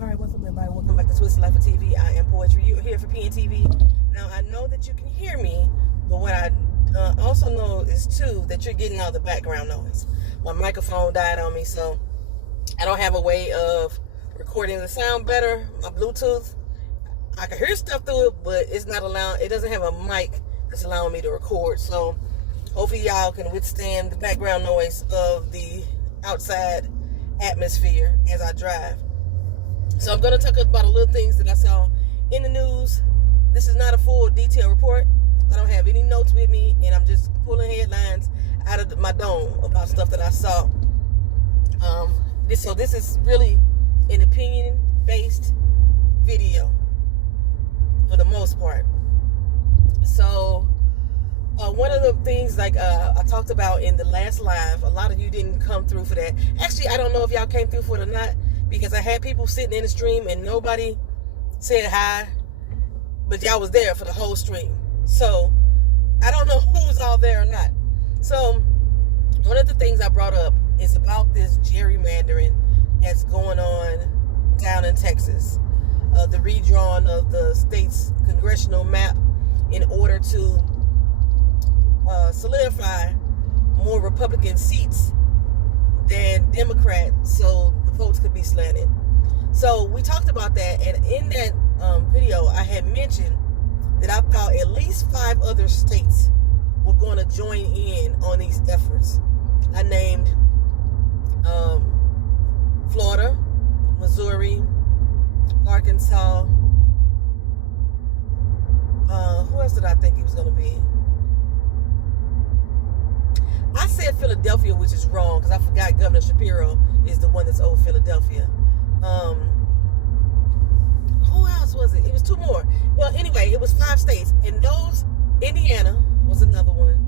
Alright, what's up everybody? Welcome back to Twisted Life of TV. I am Poetry. You're here for PNTV. Now, I know that you can hear me, but what I also know is, too, that you're getting all the background noise. My microphone died on me, so I don't have a way of recording the sound better. My Bluetooth, I can hear stuff through it, but it's not allowing, it doesn't have a mic that's allowing me to record. So, hopefully y'all can withstand the background noise of the outside atmosphere as I drive. So I'm going to talk about a little things that I saw in the news. This is not a full detailed report. I don't have any notes with me, and I'm just pulling headlines out of my dome about stuff that I saw. This is really an opinion-based video for the most part. So one of the things like I talked about in the last live, a lot of you didn't come through for that. Actually, I don't know if y'all came through for it or not, because I had people sitting in the stream and nobody said hi, but y'all was there for the whole stream. So I don't know who's all there or not. So one of the things I brought up is about this gerrymandering that's going on down in Texas. The redrawing of the state's congressional map in order to solidify more Republican seats than Democrat, so the votes could be slanted. So we talked about that, and in that video I had mentioned that I thought at least 5 other states were going to join in on these efforts. I named Florida, Missouri, Arkansas. Who else did I think it was going to be? I said Philadelphia, which is wrong, because I forgot Governor Shapiro is the one that's over Philadelphia. Who else was it? It was 2 more. Well, anyway, it was 5 states. And those, Indiana was another one.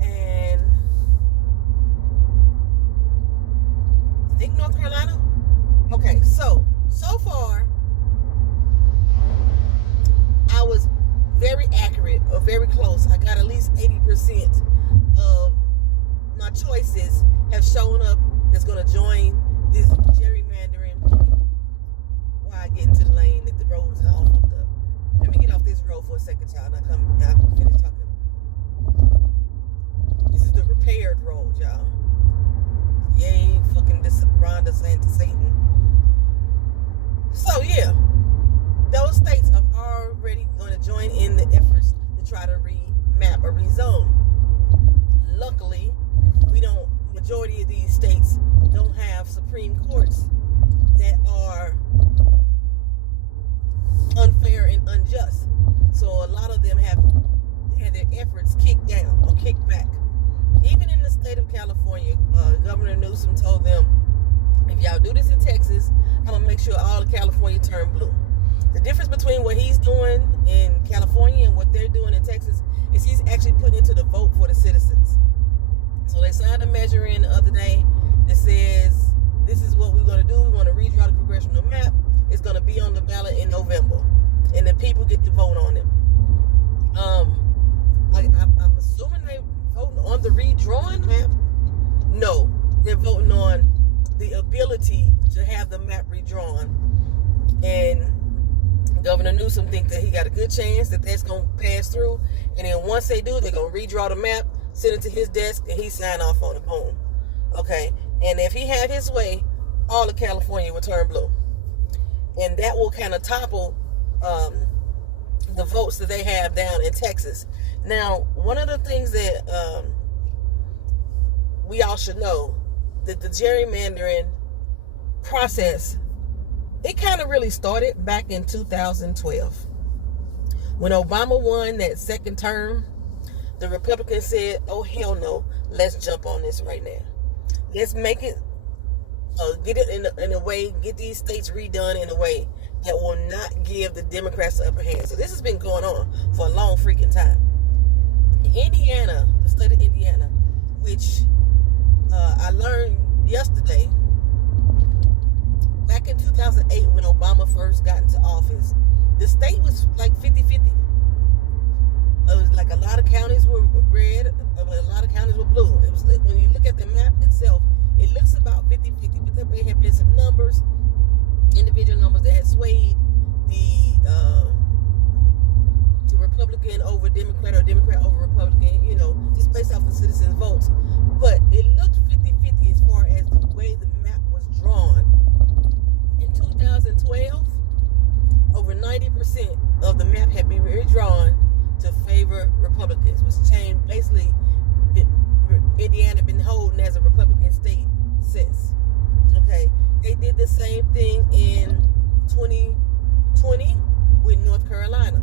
And I think North Carolina. Okay, so far, I was very accurate or very close. I got at least 80% of my choices have shown up that's going to join this gerrymandering. Why I get into the lane if the road is all fucked up. Let me get off this road for a second, y'all, and I'll finish talking. This is the repaired road, y'all. Yay, fucking Ron DeSantis Satan. So, yeah, those states are already going to join in the efforts to try to remap or rezone. Luckily, majority of these states don't have Supreme Courts that are unfair and unjust. So a lot of them have had their efforts kicked down or kicked back. Even in the state of California, Governor Newsom told them, if y'all do this in Texas, I'm going to make sure all of California turn blue. The difference between what he's doing in California and what they're doing in Texas is he's actually putting into the vote for the citizens. So they signed a measure in the other day that says, this is what we're going to do. We want to redraw the congressional map. It's going to be on the ballot in November. And the people get to vote on it. I'm assuming they're voting on the redrawing map? No. They're voting on the ability to have the map redrawn. And Governor Newsom thinks that he got a good chance that that's going to pass through. And then once they do, they're going to redraw the map, send it to his desk, and he sign off on it. Boom. Okay. And if he had his way, all of California would turn blue. And that will kind of topple the votes that they have down in Texas. Now, one of the things that we all should know, that the gerrymandering process, it kind of really started back in 2012. When Obama won that second term, the Republicans said, oh, hell no, let's jump on this right now. Let's make it, get it in a way, get these states redone in a way that will not give the Democrats the upper hand. So this has been going on for a long freaking time. Indiana, the state of Indiana, which I learned yesterday, back in 2008 when Obama first got into office, the state was like 50-50. It was like a lot of counties were red, a lot of counties were blue. It was when you look at the map itself, it looks about 50-50, but there had been some numbers, individual numbers swayed the Republican over Democrat or Democrat over Republican, just based off the citizens' votes. But it looked 50-50 as far as the way the map was drawn. In 2012, over 90% of the map had been redrawn to favor Republicans, which changed. Basically, Indiana been holding as a Republican state since. Okay, they did the same thing in 2020 with North Carolina.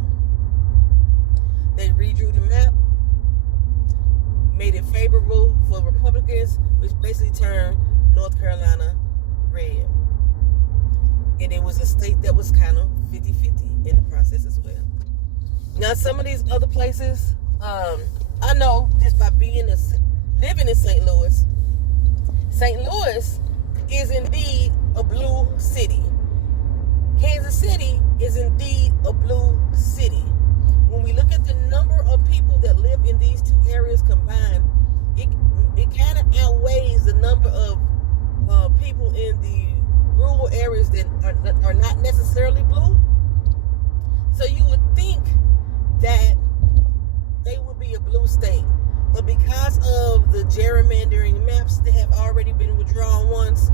They redrew the map, made it favorable for Republicans, which basically turned North Carolina red. And it was a state that was kind of 50-50 in the process as well. Now, some of these other places, I know just by living in St. Louis. St. Louis is indeed a blue city. Kansas City is indeed a blue city. When we look at the number of people that live in these two areas combined, it kind of outweighs the number of people in the rural areas that are not necessarily blue. So you would think that they would be a blue state. But because of the gerrymandering maps that have already been withdrawn once,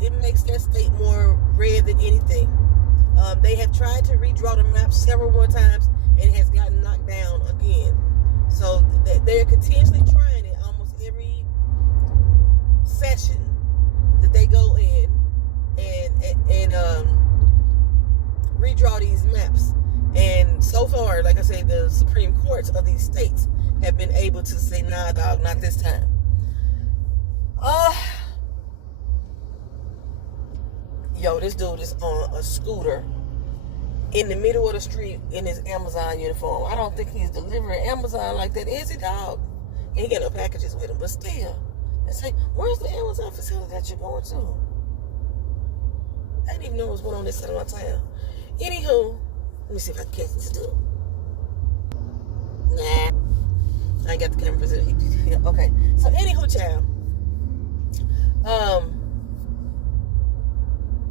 it makes that state more red than anything. They have tried to redraw the map several more times and it has gotten knocked down again. So they're continuously trying it almost every session that they go in and redraw these maps. And so far, like I say, the Supreme Courts of these states have been able to say, nah, dog, not this time. This dude is on a scooter in the middle of the street in his Amazon uniform. I don't think he's delivering Amazon like that, is he, dog? He ain't got no packages with him, but still. It's like, where's the Amazon facility that you're going to? I didn't even know what was going on this side of my town. Anywho, let me see if I can catch this dude. Nah. I ain't got the camera facility. Okay. So, anywho, child.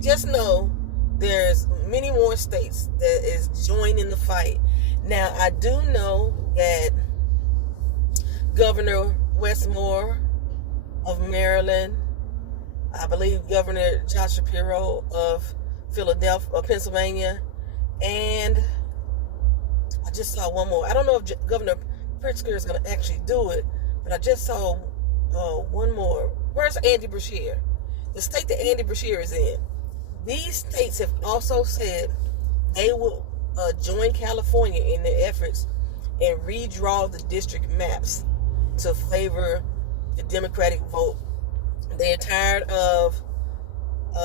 Just know there's many more states that is joining the fight. Now, I do know that Governor Westmore of Maryland, I believe Governor Josh Shapiro of Pennsylvania, and I just saw one more. I don't know if Governor Pritzker is going to actually do it, but I just saw one more. Where's Andy Beshear? The state that Andy Beshear is in. These states have also said they will join California in their efforts and redraw the district maps to favor the Democratic vote. They're tired of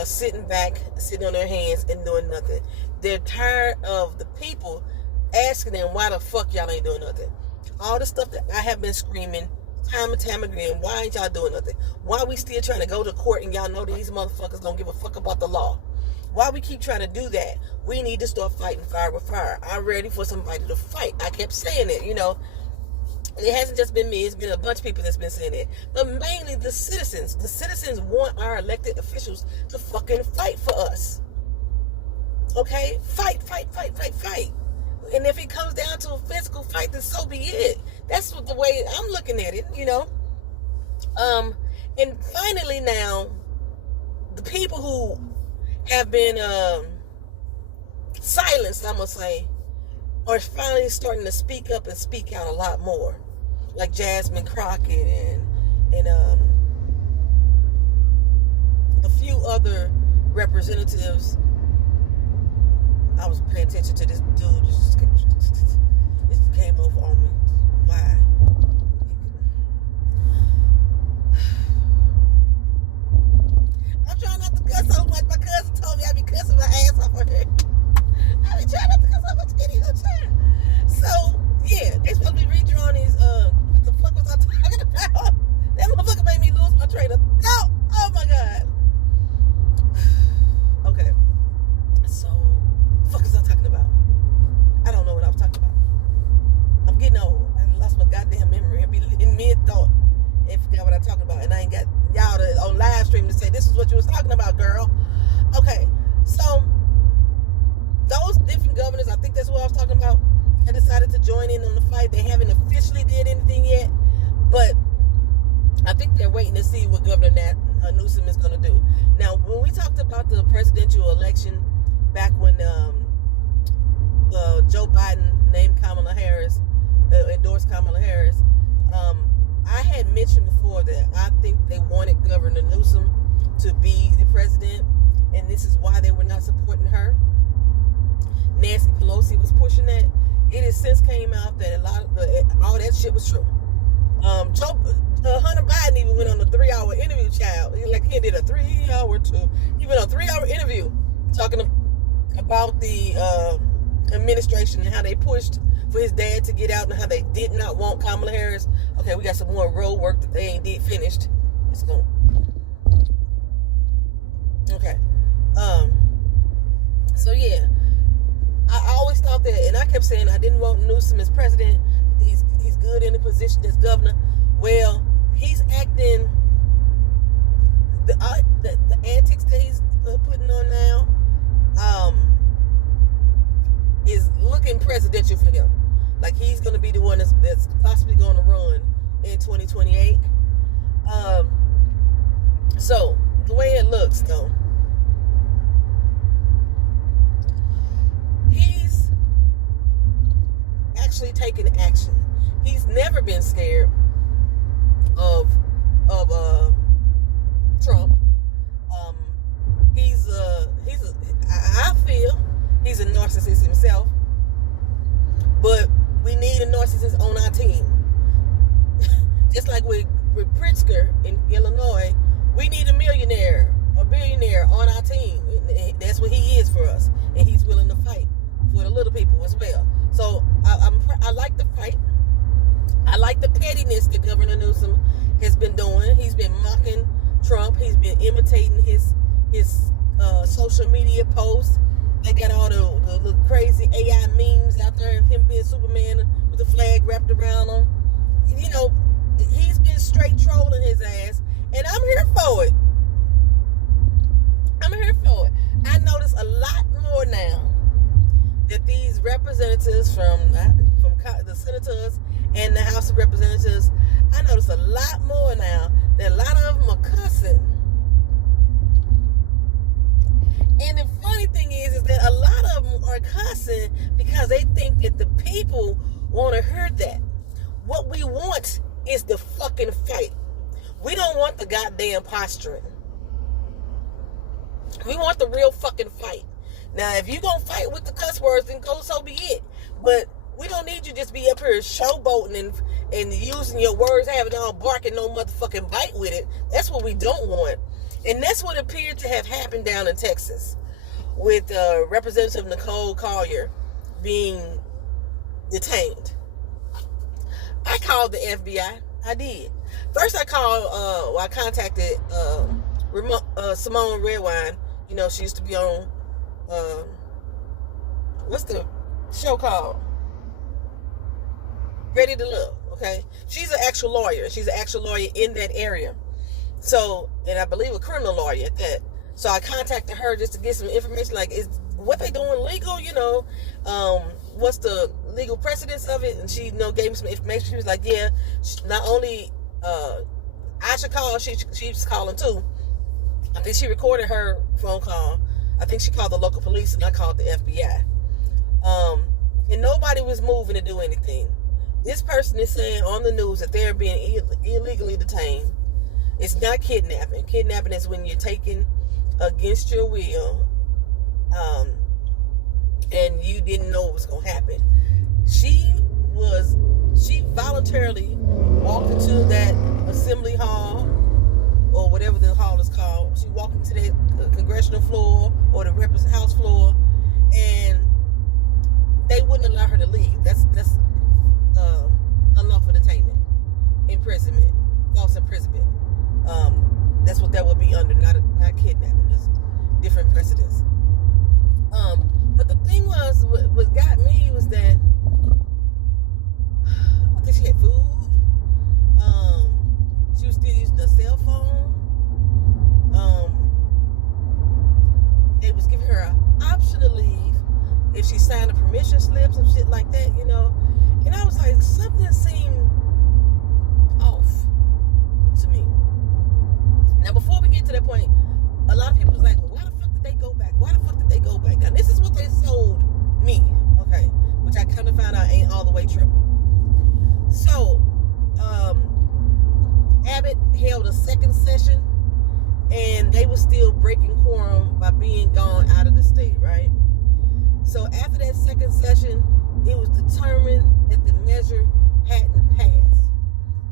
sitting on their hands and doing nothing. They're tired of the people asking them, why the fuck y'all ain't doing nothing? All the stuff that I have been screaming time and time again, why ain't y'all doing nothing? Why we still trying to go to court and y'all know these motherfuckers don't give a fuck about the law? Why we keep trying to do that? We need to start fighting fire with fire. I'm ready for somebody to fight. I kept saying it, It hasn't just been me. It's been a bunch of people that's been saying it. But mainly the citizens. The citizens want our elected officials to fucking fight for us. Okay? Fight. And if it comes down to a physical fight, then so be it. That's the way I'm looking at it, And finally now, the people who have been silenced, I'm going to say, are finally starting to speak up and speak out a lot more. Like Jasmine Crockett and a few other representatives. I was paying attention to this dude. It came over on me. Why? I'm trying not to cuss so much. My cousin told me I be cussing my ass off on her. I be trying not to cuss so much. So, yeah, they supposed to be redrawing these, what the fuck was I talking about? That motherfucker made me lose my train of thought. Oh my God. Okay. So, the fuck is I talking about? I don't know what I was talking about. I'm getting old. I lost my goddamn memory. I be in mid-thought and forgot what I talked about. And I ain't got y'all on live stream to say, this is what you was talking about, girl. to join in on the fight. They haven't officially did anything yet, but I think they're waiting to see what Governor Newsom is going to do. Now, when we talked about the presidential election back when Joe Biden named Kamala Harris, endorsed Kamala Harris, I had mentioned before that I think they wanted Governor Newsom to be the president, and this is why they were not supporting her. Nancy Pelosi was pushing that. It has since came out that all that shit was true. Hunter Biden even went on a 3-hour interview, child. He did a 3-hour too. He went on a 3-hour interview talking about the administration and how they pushed for his dad to get out and how they did not want Kamala Harris. Okay, we got some more road work that they ain't finished. Let's go. Okay. So yeah, I always thought that, and I kept saying I didn't want Newsom as president. He's good in the position as governor. Well, he's acting the antics that he's putting on now is looking presidential for him. Like he's going to be the one that's possibly going to run in 2028. So the way it looks, though, he's actually taking action. He's never been scared of Trump. I feel he's a narcissist himself, but we need a narcissist on our team. Just like with Pritzker in Illinois, we need a millionaire, a billionaire on our team. That's what he is for us, and he's willing to fight for the little people as well. So I like the fight. I like the pettiness that Governor Newsom has been doing. He's been mocking Trump. He's been imitating his social media posts. They got all the crazy AI memes out there of him being Superman with a flag wrapped around him. You know, he's been straight trolling his ass, and I'm here for it. I notice a lot more now that these representatives from the senators and the House of Representatives, I notice a lot more now that a lot of them are cussing. And the funny thing is that a lot of them are cussing because they think that the people want to hear that. What we want is the fucking fight. We don't want the goddamn posturing. We want the real fucking fight. Now, if you gonna fight with the cuss words, then go, so be it. But we don't need you just be up here showboating and using your words, having all barking, no motherfucking bite with it. That's what we don't want. And that's what appeared to have happened down in Texas with Representative Nicole Collier being detained. I called the FBI. I did. First I contacted Simone Redwine. You know, she used to be on, what's the show called? Ready to Love, okay? She's an actual lawyer. She's an actual lawyer in that area. So, and I believe a criminal lawyer at that. So I contacted her just to get some information, like, is what they doing legal, you know? What's the legal precedence of it? And she, gave me some information. She was like, yeah, not only I should call, she's calling too. I think she recorded her phone call. I think she called the local police, and I called the FBI. And nobody was moving to do anything. This person is saying on the news that they're being illegally detained. It's not kidnapping. Kidnapping is when you're taken against your will, and you didn't know what was going to happen. She voluntarily walked into that assembly hall, or whatever the hall is called. She walked into the congressional floor or the House floor, and they wouldn't allow her to leave. That's unlawful detainment, imprisonment, false imprisonment. That's what that would be under, not kidnapping. That's different precedents. But the thing was, what got me was that I think she had food. She was still using a cell phone. They was giving her an option to leave if she signed a permission slip, some shit like that, you know. And I was like, something seemed off to me. Now, before we get to that point, a lot of people was like, well, why the fuck did they go back? Why the fuck did they go back? Now, this is what they sold me, okay? Which I kind of found out ain't all the way true. So, Abbott held a second session, and they were still breaking quorum by being gone out of the state, right? So, after that second session, it was determined that the measure hadn't passed.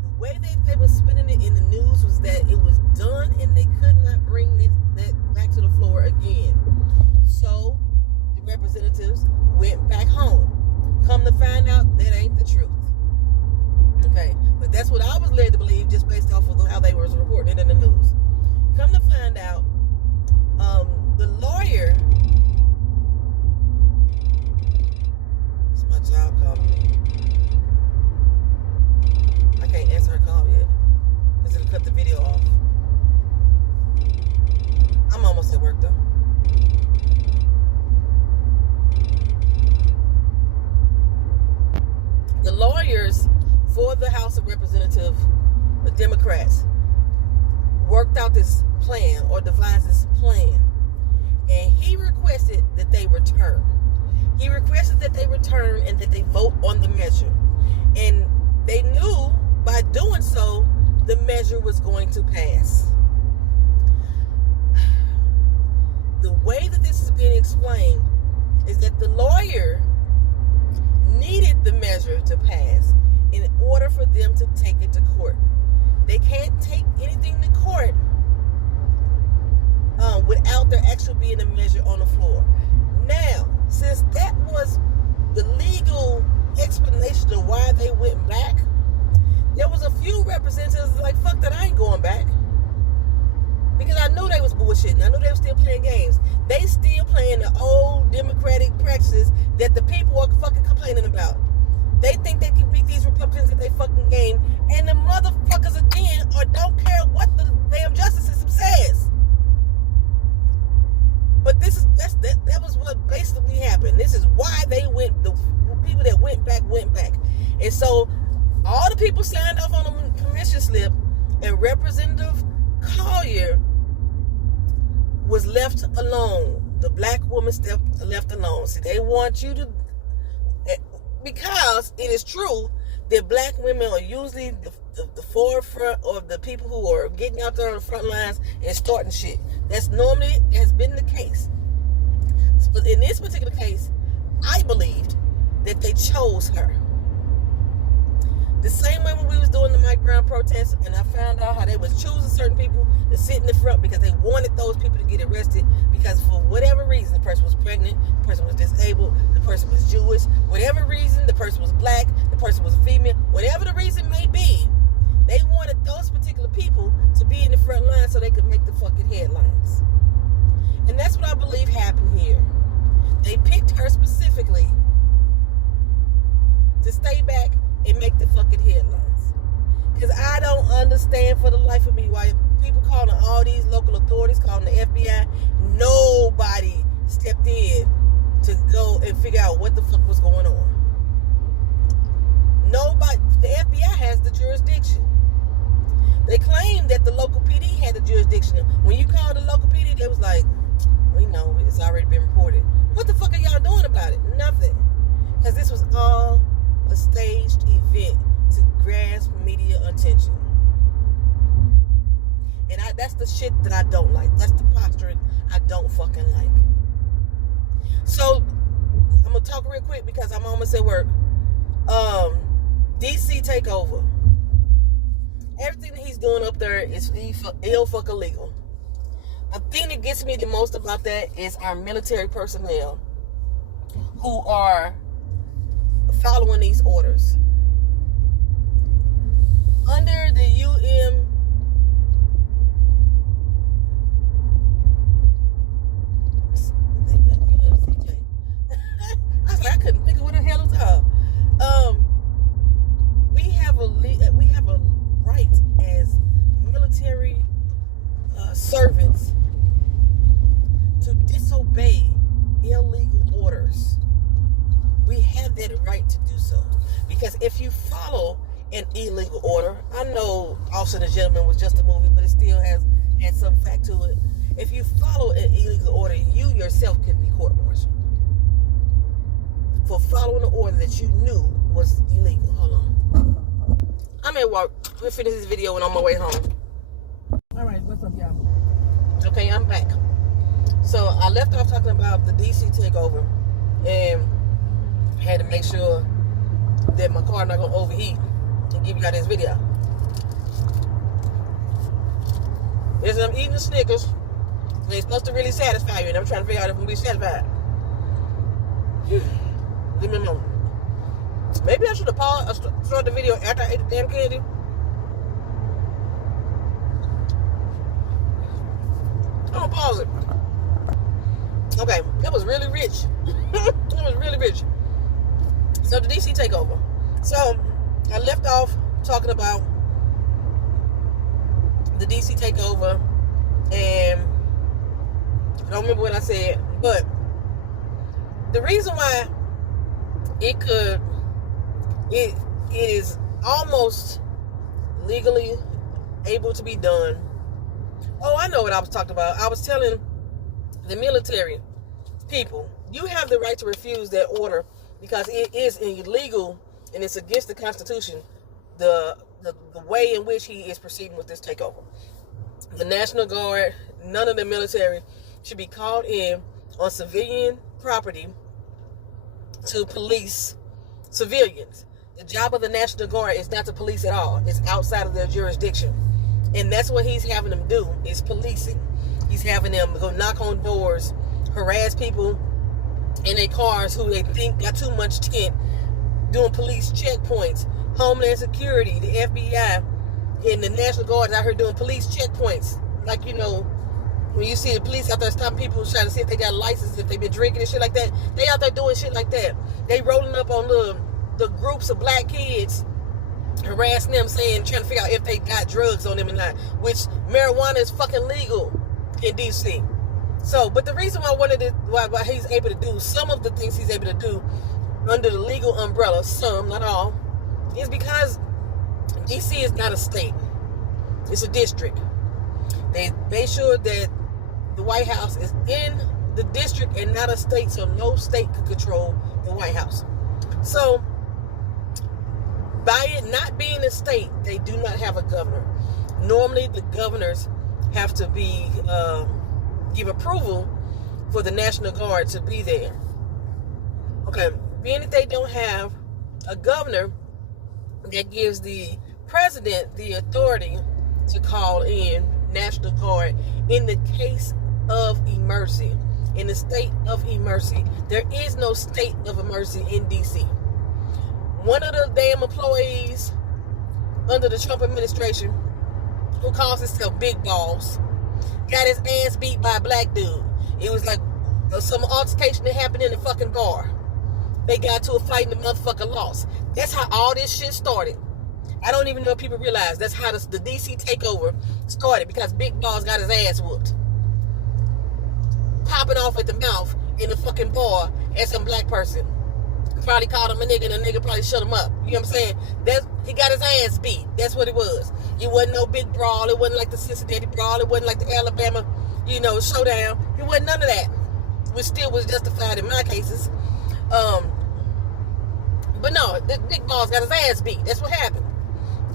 The way that they were spinning it in the news was that it was done and they could not bring that back to the floor again. So the representatives went back home. Come to find out, that ain't the truth. Okay, but that's what I was led to believe just based off of how they were reporting it in the news. Come to find out, the lawyer, it's my child calling me. I can't answer her call yet. Because it'll cut the video off. I'm almost at work though. The lawyers for the House of Representatives, the Democrats, worked out this plan or devised this plan. And he requested that they return. He requested that they return and that they vote on the measure. And they knew by doing so, the measure was going to pass. The way that this is being explained is that the lawyer needed the measure to pass in order for them to take it to court. They can't take anything to court without there actually being a measure on the floor. Now, since that was the legal explanation of why they went back, there was a few representatives like, fuck that, I ain't going back. Because I knew they was bullshitting. I knew they were still playing games. They still playing the old democratic practices that the people are fucking complaining about. They think they can beat these Republicans at their fucking game, and the motherfuckers again or don't care what the damn justice system says. But that was what basically happened. This is why they went. The people that went back. And so all the people signed off on the permission slip, and Representative Collier was left alone. The black woman left alone. See, they want you to, because it is true that black women are usually the forefront of the people who are getting out there on the front lines and starting shit. That's normally has been the case. But in this particular case, I believed that they chose her. The same way when we was doing the Mike Brown protest, and I found out how they was choosing certain people to sit in the front because they wanted those people to get arrested because for whatever reason, the person was pregnant, the person was disabled, the person was Jewish, whatever reason, the person was black, the person was female, whatever the reason may be, they wanted those particular people to be in the front line so they could make the fucking headlines. And that's what I believe happened here. They picked her specifically to stay back and make the fucking headlines. Because I don't understand for the life of me why people calling all these local authorities, calling the FBI, nobody stepped in to go and figure out what the fuck was going on. Nobody, the FBI has the jurisdiction. They claimed that the local PD had the jurisdiction. When you called the local PD, they was like, we know, it's already been reported. What the fuck are y'all doing about it? Nothing. Because this was all a staged event to grasp media attention. And that's the shit that I don't like. That's the posturing I don't fucking like. So, I'm going to talk real quick because I'm almost at work. DC Takeover. Everything that he's doing up there is ill fuck illegal. The thing that gets me the most about that is our military personnel who are following these orders. Under the UMCJ. I was like, I couldn't think of what the hell it's called. We have a right as military servants to disobey illegal orders. We have that right to do so because if you follow an illegal order, I know Also the Gentleman was just a movie, but it still had some fact to it. If you follow an illegal order, you yourself can be court-martialed for following an order that you knew was illegal. Hold on. I'm at work. We'll finish this video and on my way home. All right, what's up, y'all? Okay, I'm back. So I left off talking about the DC takeover and had to make sure that my car not gonna overheat and give y'all this video. As I'm eating the Snickers, they're supposed to really satisfy you, and I'm trying to figure out if I'm gonna be satisfied. Give me a moment. Maybe I should have paused, started the video after I ate the damn candy. I'm gonna pause it. Okay, that was really rich. That was really rich. So the DC takeover. So I left off talking about the DC takeover, and I don't remember what I said, but the reason why it is almost legally able to be done. Oh, I know what I was talking about. I was telling the military people, you have the right to refuse that order because it is illegal and it's against the Constitution, the way in which he is proceeding with this takeover. The National Guard, none of the military should be called in on civilian property to police civilians. The job of the National Guard is not to police at all. It's outside of their jurisdiction. And that's what he's having them do, is policing. He's having them go knock on doors, harass people in their cars who they think got too much tint, doing police checkpoints, Homeland Security, the FBI, and the National Guard out here doing police checkpoints. Like, you know, when you see the police out there stopping people trying to see if they got a license, if they been drinking and shit like that, they out there doing shit like that. They rolling up on the groups of black kids, harassing them, trying to figure out if they got drugs on them or not, which marijuana is fucking legal in DC. So, but the reason why he's able to do some of the things he's able to do under the legal umbrella, some, not all, is because DC is not a state. It's a district. They made sure that the White House is in the district and not a state, so no state could control the White House. So, by it not being a state, they do not have a governor. Normally, the governors have to give approval for the National Guard to be there. Okay, being that they don't have a governor, that gives the president the authority to call in National Guard in the case of emergency, in the state of emergency. There is no state of emergency in DC. One of the damn employees under the Trump administration, who calls himself Big Balls, got his ass beat by a black dude. It was like some altercation that happened in the fucking bar. They got to a fight and the motherfucker lost. That's how all this shit started. I don't even know if people realize that's how the DC takeover started, because Big Balls got his ass whooped. Popping off at the mouth in the fucking bar at some black person. Probably called him a nigga and the nigga probably shut him up. You know what I'm saying? He got his ass beat. That's what it was. It wasn't no big brawl. It wasn't like the Cincinnati brawl. It wasn't like the Alabama, showdown. It wasn't none of that. Which still was justified in my cases. But no, the Big Balls got his ass beat. That's what happened.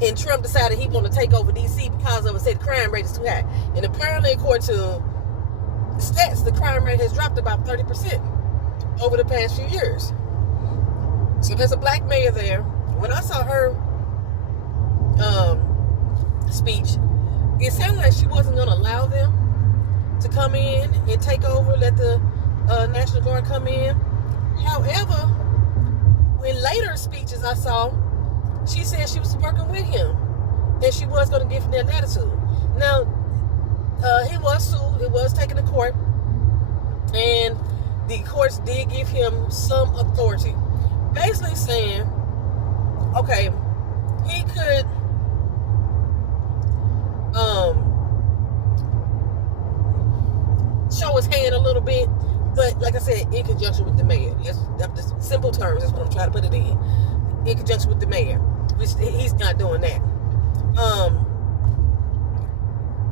And Trump decided he wanted to take over DC because of it, said the crime rate is too high. And apparently, according to the stats, the crime rate has dropped about 30% over the past few years. So there's a black mayor there. When I saw her speech, it sounded like she wasn't going to allow them to come in and take over, let the National Guard come in. However, in later speeches I saw, she said she was working with him and she was going to give him that latitude. Now, he was sued. It was taken to court, and the courts did give him some authority, basically saying, okay, he could show his hand a little bit, but like I said, in conjunction with the mayor. That's simple terms. That's what I'm trying to put it in. in conjunction with the mayor, which he's not doing that.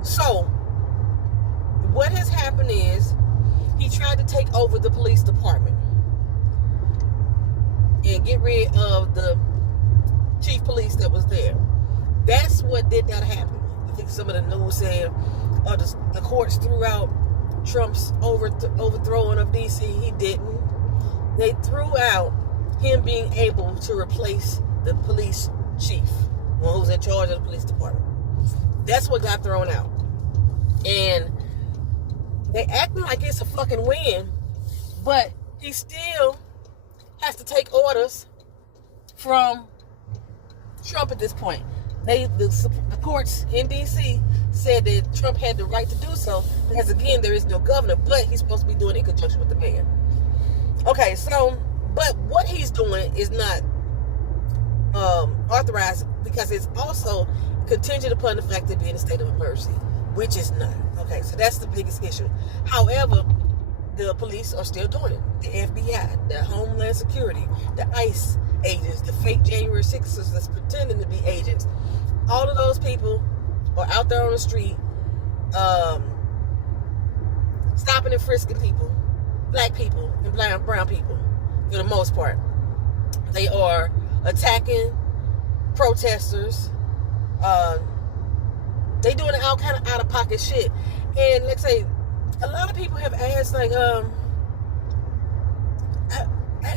So what has happened is he tried to take over the police department and get rid of the chief police that was there. That's what did not happen. I think some of the news said the courts threw out Trump's overthrowing of D.C. He didn't. They threw out him being able to replace the police chief, one who's in charge of the police department. That's what got thrown out. And they acting like it's a fucking win, but he still has to take orders from Trump at this point. The courts in D.C. said that Trump had the right to do so because, again, there is no governor, but he's supposed to be doing it in conjunction with the mayor. Okay, so, but what he's doing is not authorized because it's also contingent upon the fact that being a state of emergency, which is not. Okay, so that's the biggest issue. However, the police are still doing it. The FBI, the Homeland Security, the ICE agents, the fake January 6ers that's pretending to be agents. All of those people are out there on the street, stopping and frisking people, black people and brown people, for the most part. They are attacking protesters. They doing all kind of out-of-pocket shit. And let's say, a lot of people have asked, like,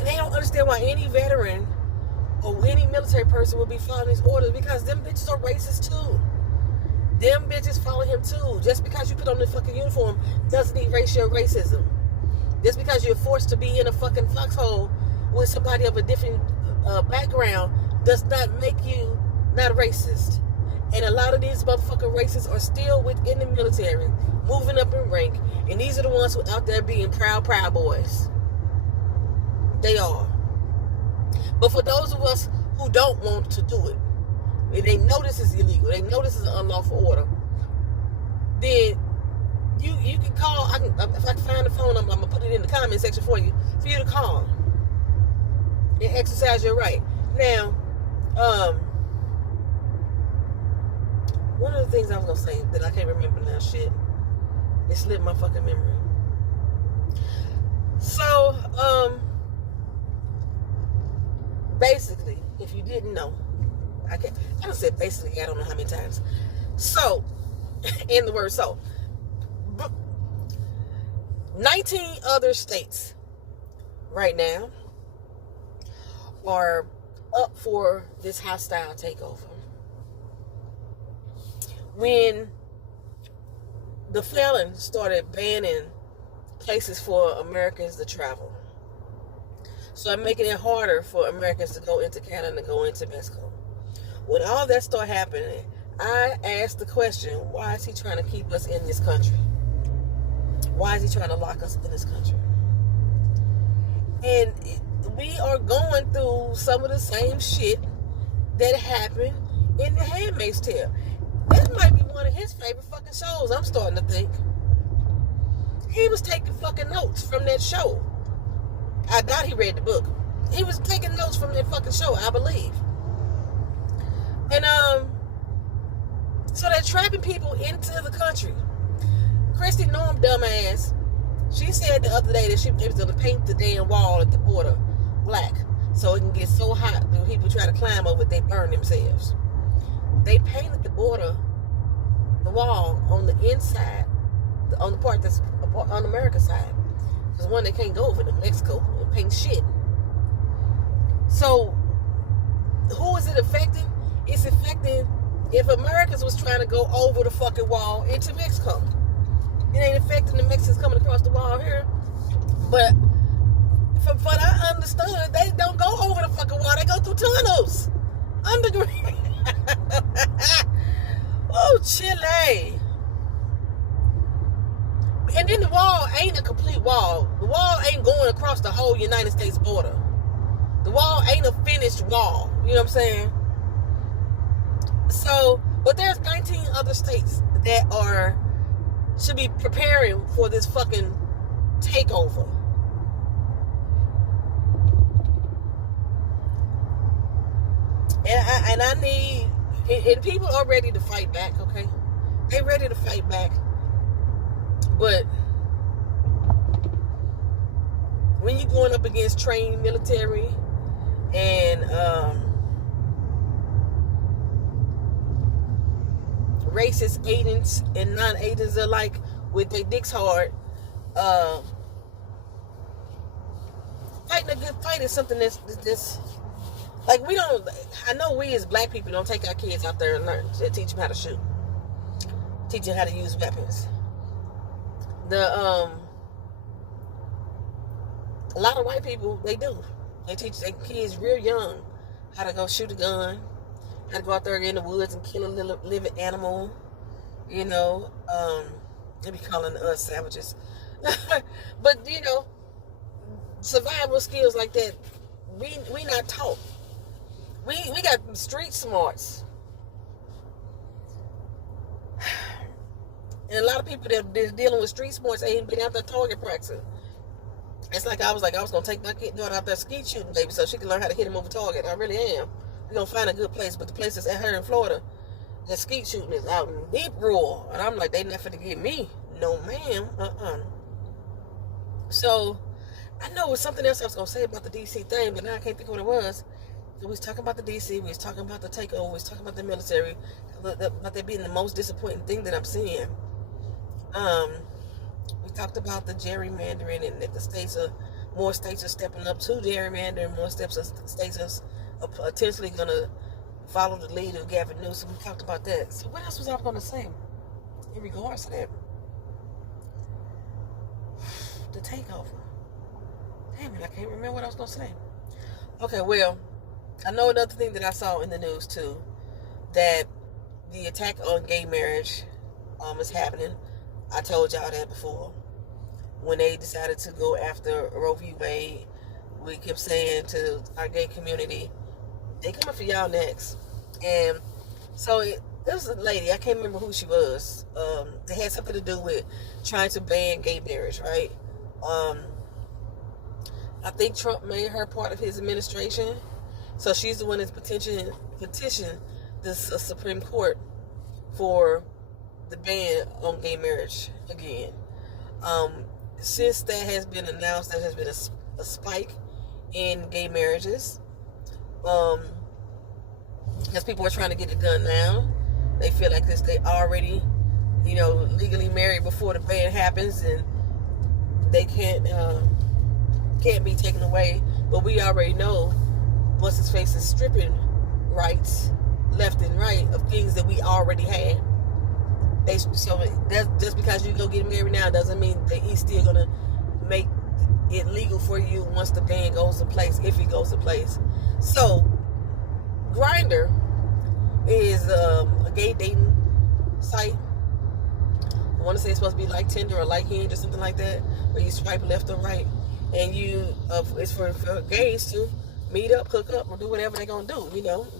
they don't understand why any veteran or any military person would be following these orders, because them bitches are racist too. Them bitches follow him too. Just because you put on the fucking uniform doesn't erase your racism. Just because you're forced to be in a fucking foxhole with somebody of a different background does not make you not racist. And a lot of these motherfucking racists are still within the military, moving up in rank, and these are the ones who are out there being proud boys. They are. But for those of us who don't want to do it, and they know this is illegal, they know this is an unlawful order, then you can call. If I can find the phone number, I'm going to put it in the comment section for you to call and exercise your right. Now, one of the things I was going to say that I can't remember now, shit, it slipped my fucking memory. So, basically, if you didn't know, I don't say basically, I don't know how many times. So, in the word so, 19 other states right now are up for this hostile takeover. When the felons started banning places for Americans to travel, so I'm making it harder for Americans to go into Canada and go into Mexico. When all that started happening, I asked the question, why is he trying to keep us in this country? Why is he trying to lock us in this country? And we are going through some of the same shit that happened in The Handmaid's Tale. That might be one of his favorite fucking shows, I'm starting to think. He was taking fucking notes from that show. I doubt he read the book. He was taking notes from that fucking show, I believe. And, so they're trapping people into the country. Christy Norm, dumbass, she said the other day that they was going to paint the damn wall at the border black so it can get so hot when people try to climb over it, they burn themselves. They painted the wall on the inside, on the part that's on America's side. There's one that can't go over to Mexico and paint shit. So, who is it affecting? It's affecting if Americans was trying to go over the fucking wall into Mexico. It ain't affecting the Mexicans coming across the wall here. But from what I understood, they don't go over the fucking wall. They go through tunnels. Underground. Oh, Chile. And then the wall ain't a complete wall. The wall ain't going across the whole United States border. The wall ain't a finished wall. You know what I'm saying? So, but there's 19 other states that should be preparing for this fucking takeover. And I need, and people are ready to fight back, okay? They ready to fight back. But when you're going up against trained military and racist agents and non-agents alike with their dicks hard, fighting a good fight is something that's like, we don't, I know we as black people don't take our kids out there and teach them how to shoot, teach them how to use weapons. A lot of white people, they do. They teach their kids real young how to go shoot a gun, how to go out there in the woods and kill a little living animal. You know, they be calling us savages. But, you know, survival skills like that, we not taught. We got street smarts. And a lot of people that's dealing with street smarts ain't been out there target practicing. It's like I was going to take my kid daughter out there skeet shooting, baby, so she can learn how to hit him over target. I really am. We're going to find a good place, but the place that's at her in Florida, that skeet shooting is out in deep rural. And I'm like, they not finna get me. No, ma'am. So, I know it was something else I was going to say about the D.C. thing, but now I can't think of what it was. We was talking about the D.C., we was talking about the takeover, we was talking about the military, about that being the most disappointing thing that I'm seeing. We talked about the gerrymandering and that more states are stepping up to gerrymandering, more states are potentially going to follow the lead of Gavin Newsom. We talked about that. So what else was I going to say in regards to that? The takeover. Damn it, I can't remember what I was going to say. Okay, well, I know another thing that I saw in the news too, that the attack on gay marriage is happening. I told y'all that before. When they decided to go after Roe v. Wade, we kept saying to our gay community, they coming for y'all next. And so there was a lady, I can't remember who she was. It had something to do with trying to ban gay marriage, right? I think Trump made her part of his administration. So she's the one that's petitioned the Supreme Court for the ban on gay marriage again. Since that has been announced, there has been a spike in gay marriages. Because people are trying to get it done now. They feel like they already, legally married before the ban happens, and they can't be taken away. But we already know what's his face is stripping rights left and right of things that we already had. So just because you go get married now doesn't mean that he's still gonna make it legal for you once the ban goes in place, if it goes in place. So Grindr is a gay dating site. I want to say it's supposed to be like Tinder or like Hinge or something like that, where you swipe left or right, and it's for gays to meet up, hook up, or do whatever they're gonna do.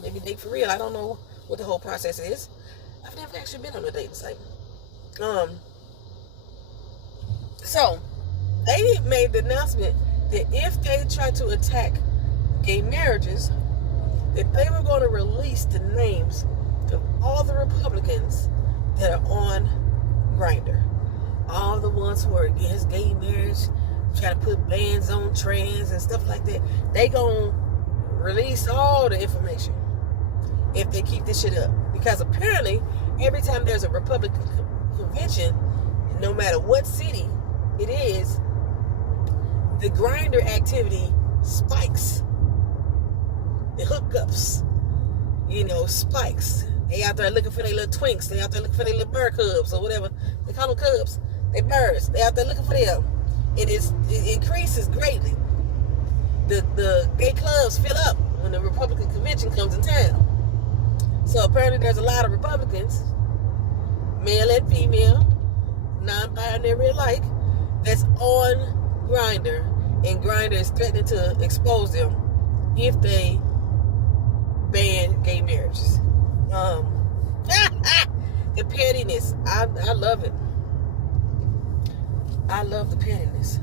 Maybe date for real. I don't know what the whole process is. I've never actually been on a dating site. So they made the announcement that if they try to attack gay marriages, that they were going to release the names of all the Republicans that are on Grindr. All the ones who are against gay marriage, trying to put bans on trans and stuff like that. They gonna release all the information if they keep this shit up. Because apparently, every time there's a Republican convention, no matter what city it is, the Grindr activity spikes. The hookups, spikes. They out there looking for their little twinks. They out there looking for their little bird cubs or whatever. They call them cubs. They birds. They out there looking for them. It increases greatly. The gay clubs fill up when the Republican convention comes in town. So apparently there's a lot of Republicans, male and female, non-binary alike, that's on Grindr, and Grindr is threatening to expose them if they ban gay marriages. The pettiness, I love it. I love the pettiness.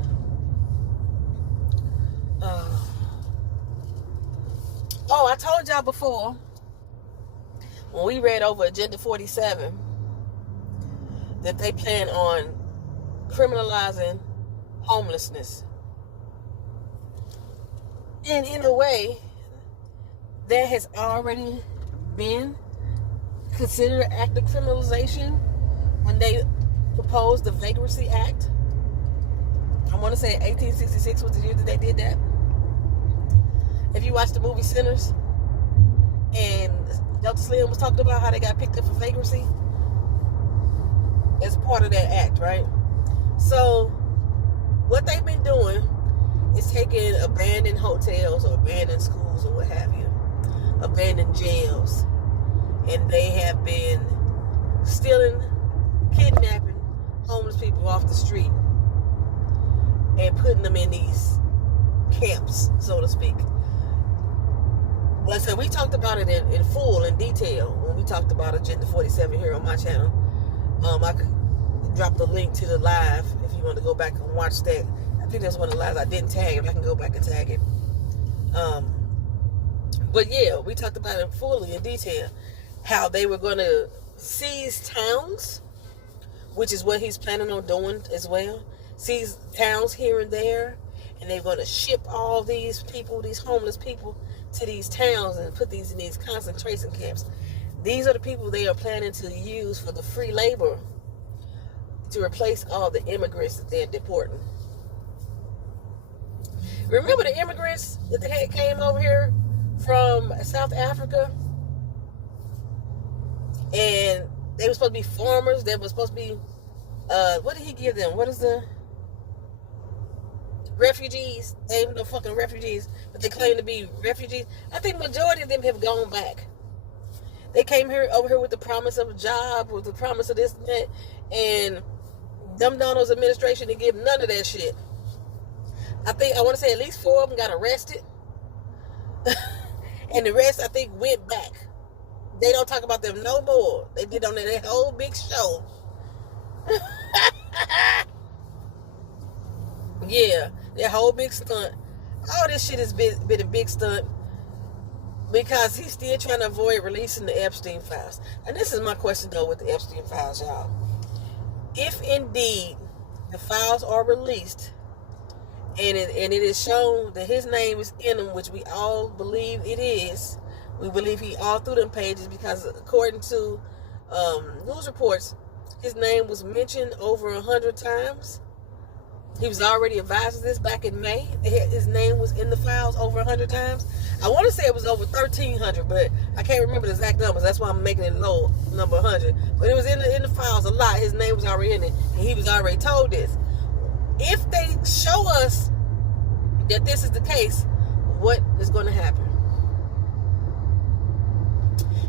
I told y'all before when we read over Agenda 47, that they plan on criminalizing homelessness. And in a way, that has already been considered an act of criminalization when they proposed the Vagrancy Act. I want to say 1866 was the year that they did that. If you watch the movie Sinners, and Delta Slim was talking about how they got picked up for vagrancy, as part of that act, right? So what they've been doing is taking abandoned hotels or abandoned schools or what have you, abandoned jails, and they have been stealing, kidnapping homeless people off the street and putting them in these camps, so to speak. Well, so we talked about it in full, in detail, when we talked about Agenda 47 here on my channel. I could drop the link to the live if you want to go back and watch that. I think that's one of the lives I didn't tag. If I can go back and tag it. But yeah, we talked about it fully in detail. How they were going to seize towns, which is what he's planning on doing as well. Seize towns here and there, and they're going to ship all these people, these homeless people, to these towns and put these in these concentration camps. These are the people they are planning to use for the free labor to replace all the immigrants that they're deporting. Remember the immigrants that they had came over here from South Africa? And they were supposed to be farmers. They were supposed to be, what did he give them? What is the... refugees. They ain't no fucking refugees, but they claim to be refugees. I think majority of them have gone back. They came over here with the promise of a job, with the promise of this and that, and them Donald's administration didn't give none of that shit. I want to say at least 4 of them got arrested, and the rest I think went back. They don't talk about them no more. They did on that whole big show. Yeah, that whole big stunt. All this shit has been a big stunt because he's still trying to avoid releasing the Epstein files. And this is my question though with the Epstein files, y'all. If indeed the files are released and it is shown that his name is in them, which we all believe it is, we believe he all through them pages because according to news reports, his name was mentioned over 100 times. He was already advised of this back in May. His name was in the files over 100 times. I want to say it was over 1,300, but I can't remember the exact numbers. That's why I'm making it low, number 100. But it was in the files a lot. His name was already in it, and he was already told this. If they show us that this is the case, what is going to happen?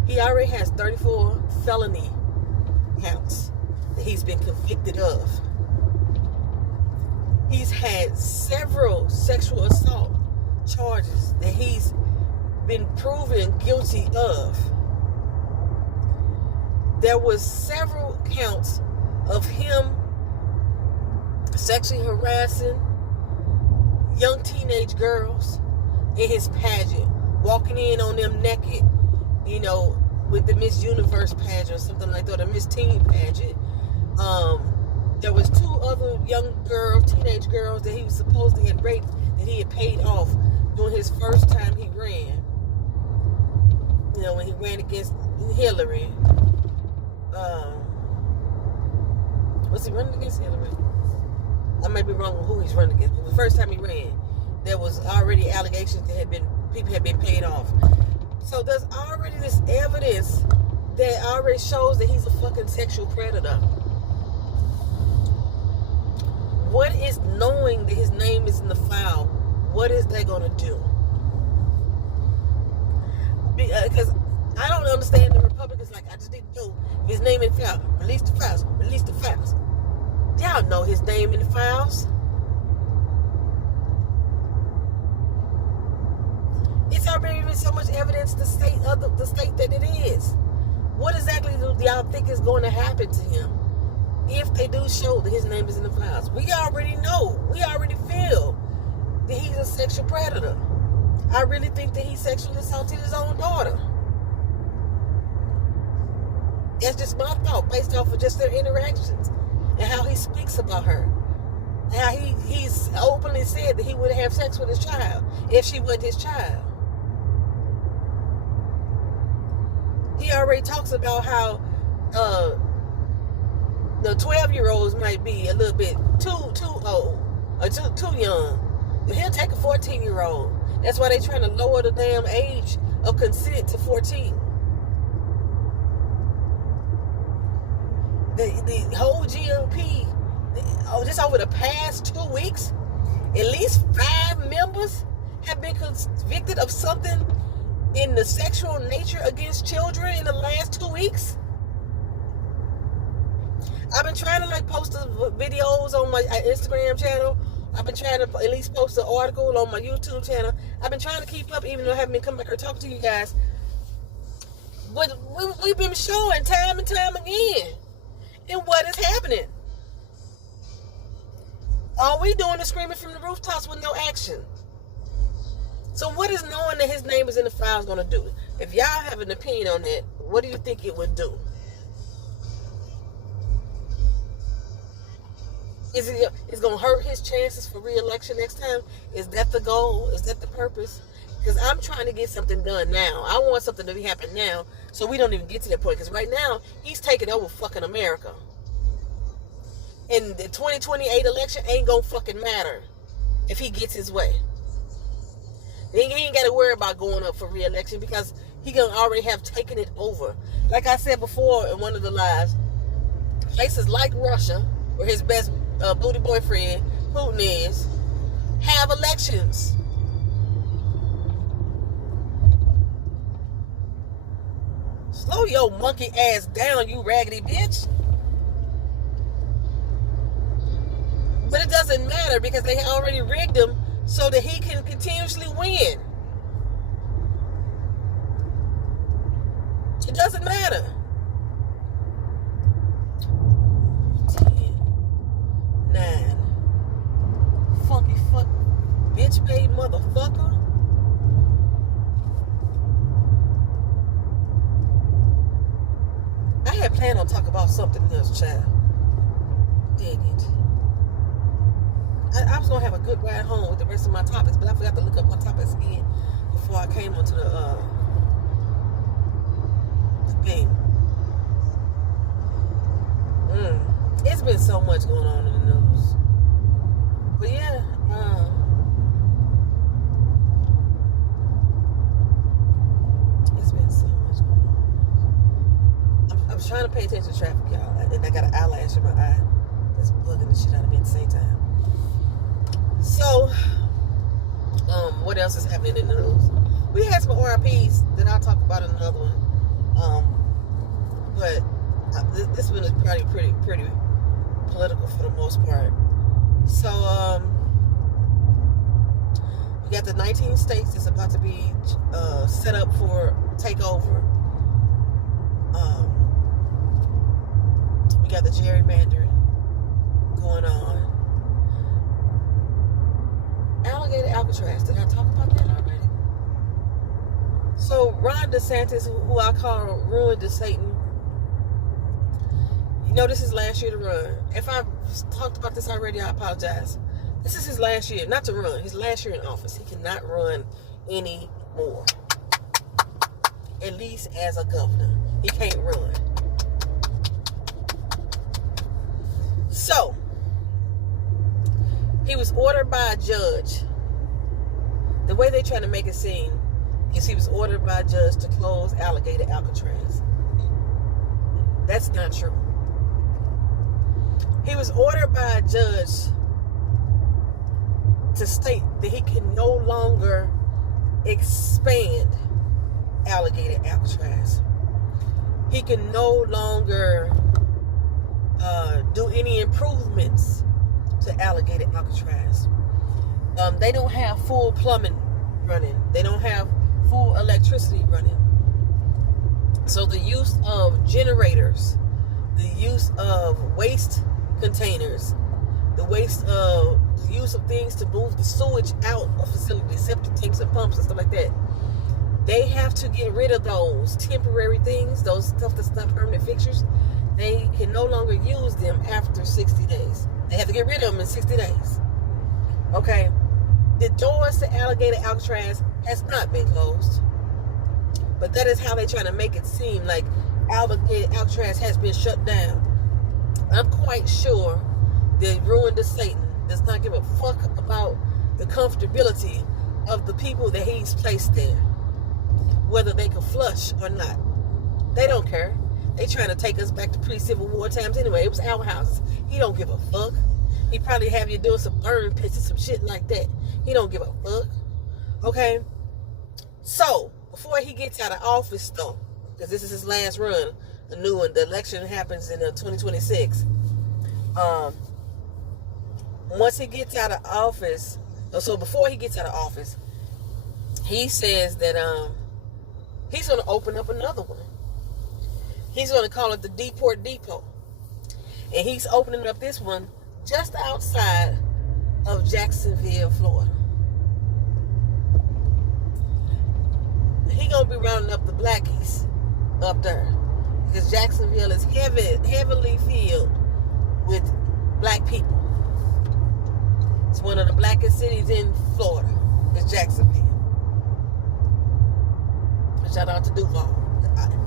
He already has 34 felony counts that he's been convicted of. He's had several sexual assault charges that he's been proven guilty of. There was several counts of him sexually harassing young teenage girls in his pageant, walking in on them naked, with the Miss Universe pageant or something like that, or Miss Teen pageant. There was 2 other young girls, teenage girls, that he was supposedly had raped, that he had paid off during his first time he ran. When he ran against Hillary. Was he running against Hillary? I might be wrong on who he's running against, but the first time he ran, there was already allegations that people had been paid off. So there's already this evidence that already shows that he's a fucking sexual predator. What is knowing that his name is in the file? What is they going to do? Because I don't understand the Republicans I just need to know his name in the file. Release the files. Release the files. Y'all know his name in the files. It's already been so much evidence to state that it is. What exactly do y'all think is going to happen to him? If they do show that his name is in the files, we already know. We already feel that he's a sexual predator. I really think that he sexually assaulted his own daughter. That's just my thought based off of just their interactions and how he speaks about her. And how he's openly said that he would have sex with his child if she wasn't his child. He already talks about how the 12-year-olds might be a little bit too old or too young. But he'll take a 14-year-old. That's why they're trying to lower the damn age of consent to 14. The whole GOP, just over the past 2 weeks, at least 5 members have been convicted of something in the sexual nature against children in the last 2 weeks. I've been trying to post the videos on my Instagram channel. I've been trying to at least post an article on my YouTube channel. I've been trying to keep up, even though I haven't been coming back here talking to you guys. But we've been showing time and time again and what is happening. All we doing is screaming from the rooftops with no action. So what is knowing that his name is in the files going to do? If y'all have an opinion on that, what do you think it would do? Is going to hurt his chances for re-election next time? Is that the goal? Is that the purpose? Because I'm trying to get something done now. I want something to happen now so we don't even get to that point. Because right now, he's taking over fucking America. And the 2028 election ain't going to fucking matter if he gets his way. He ain't got to worry about going up for re-election because he going to already have taken it over. Like I said before in one of the lives, places like Russia, where his best booty boyfriend, Putin, is, have elections. Slow your monkey ass down, you raggedy bitch. But it doesn't matter because they already rigged him so that he can continuously win. It doesn't matter. 10, 9. Funky fuck bitch made motherfucker. I had planned on talking about something else, child. Dang it. I was going to have a good ride home with the rest of my topics, but I forgot to look up my topics again before I came onto the thing. It's been so much going on in the news. But yeah, it's been so much going on. I'm trying to pay attention to traffic, y'all, and I got an eyelash in my eye that's bugging the shit out of me at the same time. So, what else is happening in the news? We had some RIPs that I'll talk about in another one. But this one is probably pretty political for the most part. So, we got the 19 states that's about to be set up for takeover. We got the gerrymandering going on. Alligator Alcatraz. Did I talk about that already? So Ron DeSantis, who I call ruined to Satan. You know this is last year to run. If I've talked about this already, I apologize. This is his last year, not to run. His last year in office. He cannot run anymore. At least as a governor. He can't run. So, he was ordered by a judge. The way they try to make it seem is he was ordered by a judge to close Alligator Alcatraz. That's not true. He was ordered by a judge to state that he can no longer expand Alligator Alcatraz. He can no longer do any improvements to Alligator Alcatraz. They don't have full plumbing running. They don't have full electricity running. So the use of generators, the use of waste containers, the use of things to move the sewage out of facilities, septic tanks and pumps and stuff like that, they have to get rid of those temporary things, those stuff that's not permanent fixtures. They can no longer use them after 60 days. They have to get rid of them in 60 days. Okay? The doors to Alligator Alcatraz has not been closed. But that is how they're trying to make it seem like Alligator Alcatraz has been shut down. I'm quite sure that Ruin to Satan does not give a fuck about the comfortability of the people that he's placed there. Whether they can flush or not. They don't care. They trying to take us back to pre-Civil War times anyway. It was our houses. He don't give a fuck. He probably have you doing some burn pits and some shit like that. He don't give a fuck. Okay? So, before he gets out of office though, because this is his last run, the new one, the election happens in 2026. Once he gets out of office, so before he gets out of office, he says that he's going to open up another one. He's going to call it the Deport Depot. And he's opening up this one just outside of Jacksonville, Florida. He's going to be rounding up the blackies up there. Because Jacksonville is heavily filled with black people. It's one of the blackest cities in Florida. It's Jacksonville. Shout out to Duval.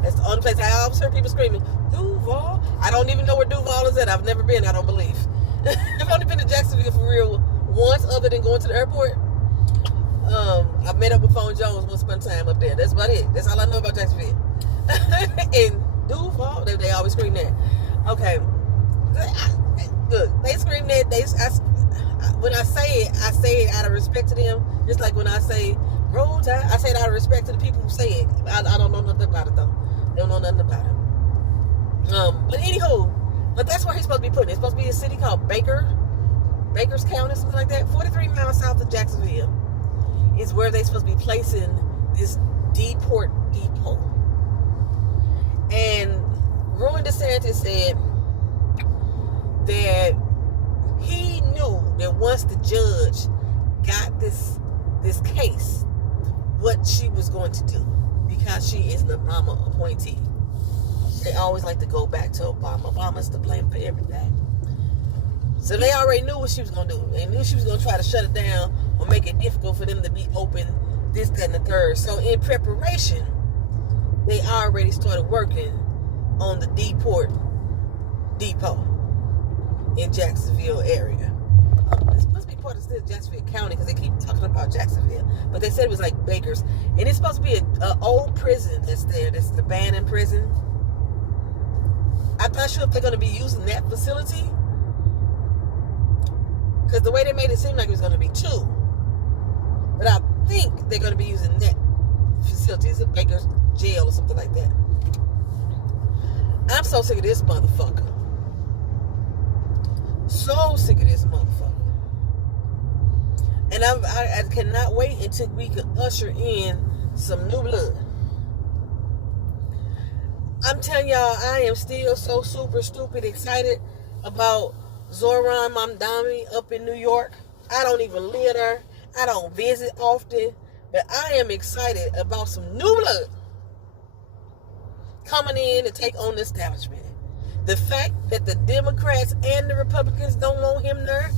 That's the only place I always heard people screaming, Duval? I don't even know where Duval is at. I've never been, I don't believe. I've only been to Jacksonville for real once, other than going to the airport. I met up with Phone Jones once upon a time up there. That's about it. That's all I know about Jacksonville. And Duval, they always scream that. Okay. Look, they scream that. When I say it out of respect to them. Just like when I say roll tide, I say it out of respect to the people who say it. I don't know nothing about it though. They don't know nothing about it. But anywho, but that's where he's supposed to be putting it. It's supposed to be a city called Baker's County, something like that. 43 miles south of Jacksonville is where they're supposed to be placing this Deport Depot. And Ruin DeSantis said that he knew that once the judge got this case, what she was going to do, because she is the Obama appointee. They always like to go back to Obama. Obama's to blame for everything. So they already knew what she was going to do. They knew she was going to try to shut it down or make it difficult for them to be open, this, that, and the third. So in preparation, they already started working on the Deport Depot in Jacksonville area. It's supposed to be part of still Jacksonville County because they keep talking about Jacksonville, but they said it was like Baker's, and it's supposed to be an old prison that's there. That's the abandoned prison. I'm not sure if they're going to be using that facility, because the way they made it seem like it was going to be two, but I think they're going to be using that facility as a Baker's jail or something like that. I'm so sick of this motherfucker. So sick of this motherfucker. And I cannot wait until we can usher in some new blood. I'm telling y'all, I am still so super stupid excited about Zohran Mamdani up in New York. I don't even live there. I don't visit often. But I am excited about some new blood coming in to take on the establishment. The fact that the Democrats and the Republicans don't want him there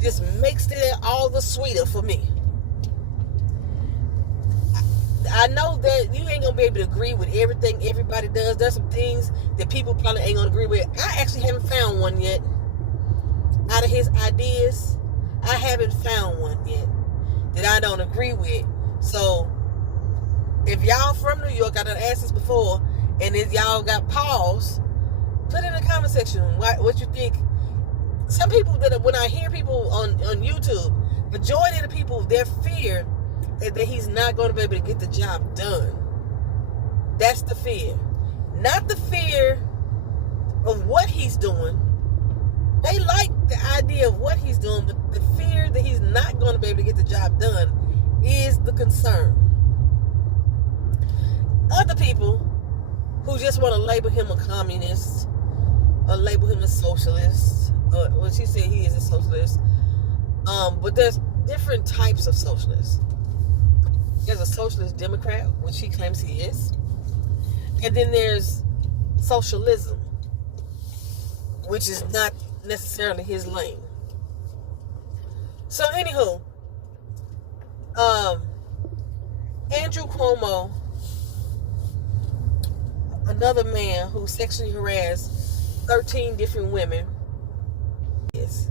just makes it all the sweeter for me. I know that you ain't going to be able to agree with everything everybody does. There's some things that people probably ain't going to agree with. I actually haven't found one yet. Out of his ideas, I haven't found one yet that I don't agree with. So, if y'all from New York, I done asked this before, and if y'all got pause, put in the comment section what you think. Some people, that when I hear people on YouTube, majority of the people, their fear is that he's not going to be able to get the job done. That's the fear. Not the fear of what he's doing. They like the idea of what he's doing, but the fear that he's not going to be able to get the job done is the concern. Other people who just want to label him a communist or label him a socialist, well, she said he is a socialist, but there's different types of socialists. There's a socialist Democrat, which he claims he is. And then there's socialism, which is not necessarily his lane. So, anywho, Andrew Cuomo, another man who sexually harassed 13 different women. Yes.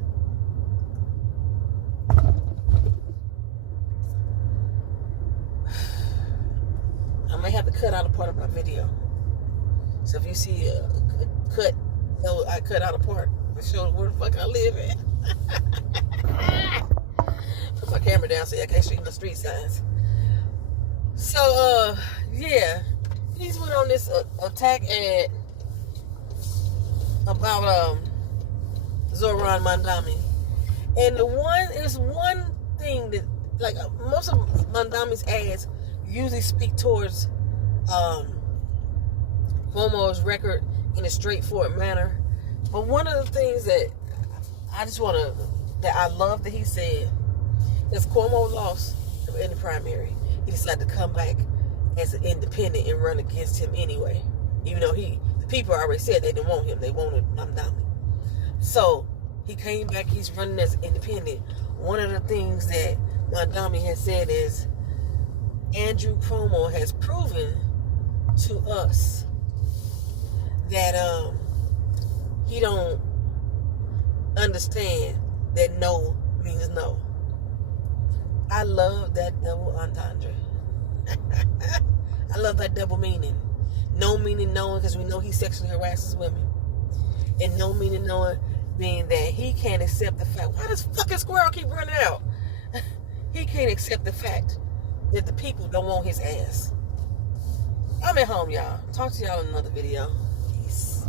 I might have to cut out a part of my video. So if you see a cut, no, I cut out a part to show where the fuck I live at. Put my camera down so I can't see the street signs. So, yeah. He's went on this attack ad about Zohran Mandami. And there's one thing that, like, most of Mandami's ads usually speak towards Cuomo's record in a straightforward manner. But one of the things that I love that he said is Cuomo lost in the primary. He decided to come back as an independent and run against him anyway. Even though the people already said they didn't want him. They wanted Mandami. So he came back, he's running as an independent. One of the things that Mandami has said is Andrew Cuomo has proven to us that he don't understand that no means no. I love that double entendre. I love that double meaning. No meaning knowing because we know he sexually harasses women. And no meaning knowing being that he can't accept the fact. Why does fucking squirrel keep running out? He can't accept the fact that the people don't want his ass. I'm at home, y'all. Talk to y'all in another video. Peace.